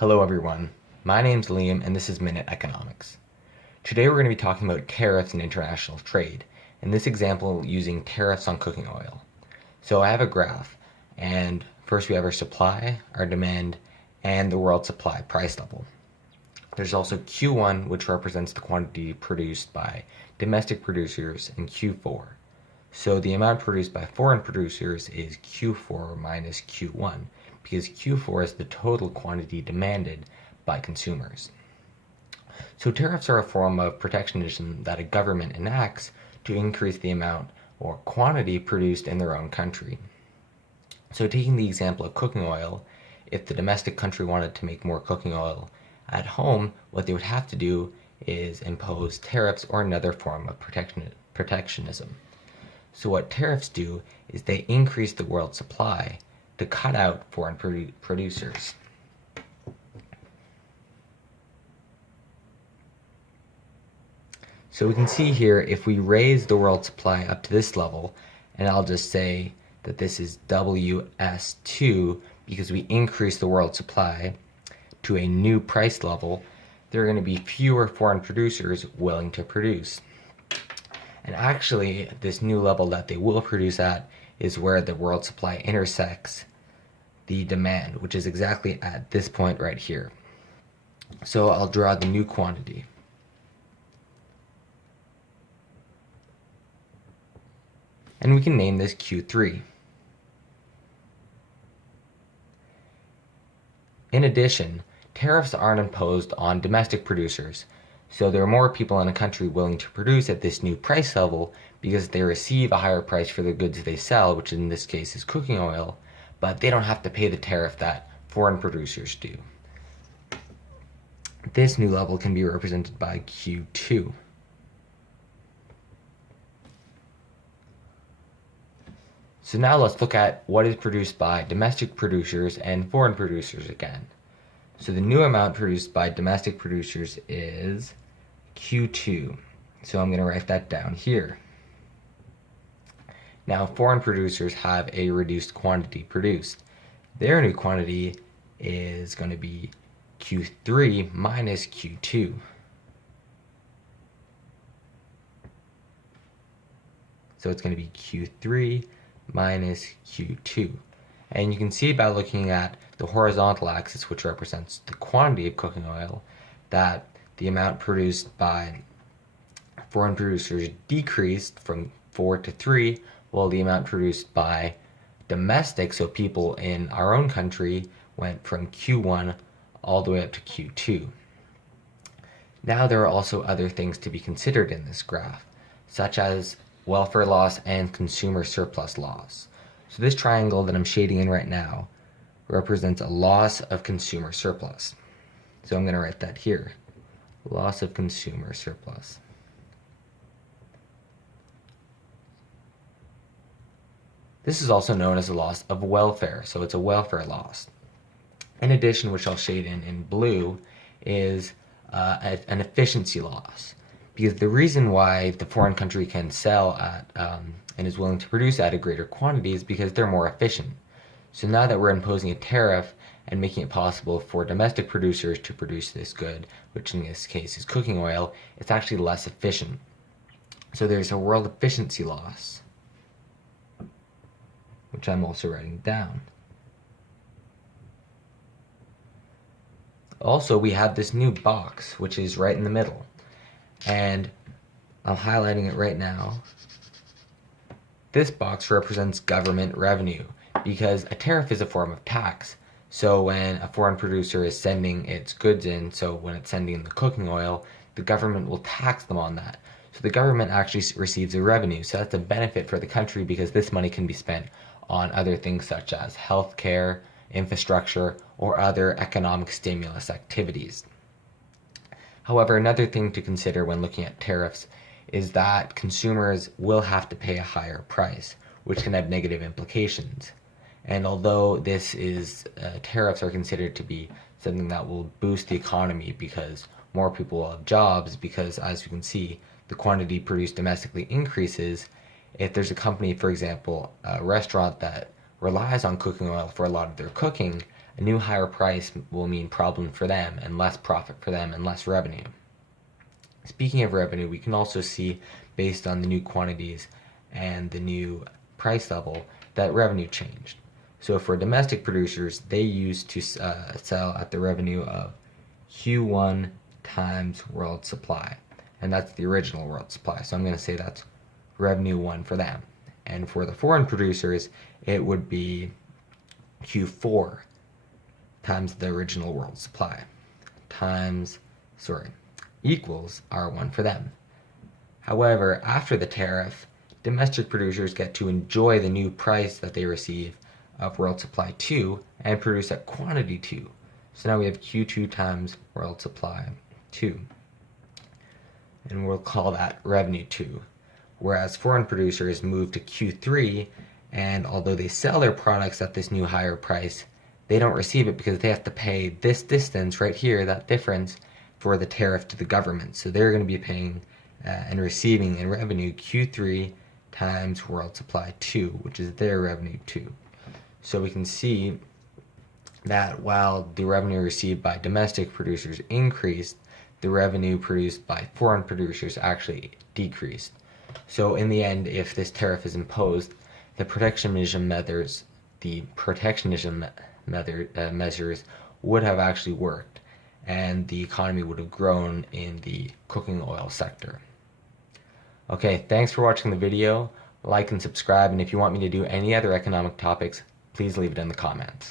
Hello everyone, my name's Liam and this is Minute Economics. Today we're going to be talking about tariffs and international trade, in this example using tariffs on cooking oil. So I have a graph, and first we have our supply, our demand, and the world supply price level. There's also Q1, which represents the quantity produced by domestic producers, and Q4. So the amount produced by foreign producers is Q4 minus Q1, because Q4 is the total quantity demanded by consumers. So tariffs are a form of protectionism that a government enacts to increase the amount or quantity produced in their own country. So taking the example of cooking oil, if the domestic country wanted to make more cooking oil at home, what they would have to do is impose tariffs or another form of protectionism. So what tariffs do is they increase the world supply to cut out foreign producers. So we can see here, if we raise the world supply up to this level, and I'll just say that this is WS2 because we increase the world supply to a new price level, there are going to be fewer foreign producers willing to produce. And actually, this new level that they will produce at is where the world supply intersects the demand, which is exactly at this point right here. So I'll draw the new quantity. And we can name this Q3. In addition, tariffs aren't imposed on domestic producers, so there are more people in a country willing to produce at this new price level because they receive a higher price for the goods they sell, which in this case is cooking oil, but they don't have to pay the tariff that foreign producers do. This new level can be represented by Q2. So now let's look at what is produced by domestic producers and foreign producers again. So the new amount produced by domestic producers is Q2. So I'm going to write that down here. Now foreign producers have a reduced quantity produced. Their new quantity is going to be Q3 minus Q2. So it's going to be Q3 minus Q2. And you can see by looking at the horizontal axis, which represents the quantity of cooking oil, that the amount produced by foreign producers decreased from 4 to 3, while the amount produced by domestic, so people in our own country, went from Q1 all the way up to Q2. Now there are also other things to be considered in this graph, such as welfare loss and consumer surplus loss. So this triangle that I'm shading in right now represents a loss of consumer surplus. So I'm going to write that here. Loss of consumer surplus. This is also known as a loss of welfare, so it's a welfare loss. In addition, which I'll shade in blue, is an efficiency loss. Because the reason why the foreign country can sell at and is willing to produce at a greater quantity is because they're more efficient. So now that we're imposing a tariff and making it possible for domestic producers to produce this good, which in this case is cooking oil, it's actually less efficient. So there's a world efficiency loss, which I'm also writing down. Also, we have this new box, which is right in the middle. And I'm highlighting it right now. This box represents government revenue because a tariff is a form of tax. So when a foreign producer is sending its goods in, so when it's sending the cooking oil, the government will tax them on that. So the government actually receives a revenue. So that's a benefit for the country because this money can be spent on other things such as healthcare, infrastructure, or other economic stimulus activities. However, another thing to consider when looking at tariffs is that consumers will have to pay a higher price, which can have negative implications. And although tariffs are considered to be something that will boost the economy because more people will have jobs, because as you can see, the quantity produced domestically increases. If there's a company, for example, a restaurant that relies on cooking oil for a lot of their cooking, a new higher price will mean problem for them and less profit for them and less revenue. Speaking of revenue, we can also see, based on the new quantities and the new price level, that revenue changed. So for domestic producers, they used to sell at the revenue of Q1 times world supply, and that's the original world supply. So I'm going to say that's revenue 1 for them. And for the foreign producers, it would be Q4 times the original world supply equals R1 for them. However, after the tariff, domestic producers get to enjoy the new price that they receive of world supply 2 and produce at quantity 2. So now we have Q2 times world supply 2. And we'll call that revenue 2. Whereas foreign producers move to Q3, and although they sell their products at this new higher price, they don't receive it because they have to pay this distance right here, that difference, for the tariff to the government. So they're going to be paying and receiving in revenue Q3 times world supply 2, which is their revenue 2. So we can see that while the revenue received by domestic producers increased, the revenue produced by foreign producers actually decreased. So in the end, if this tariff is imposed, the protectionism measures would have actually worked, and the economy would have grown in the cooking oil sector. Okay, thanks for watching the video. Like and subscribe, and if you want me to do any other economic topics, please leave it in the comments.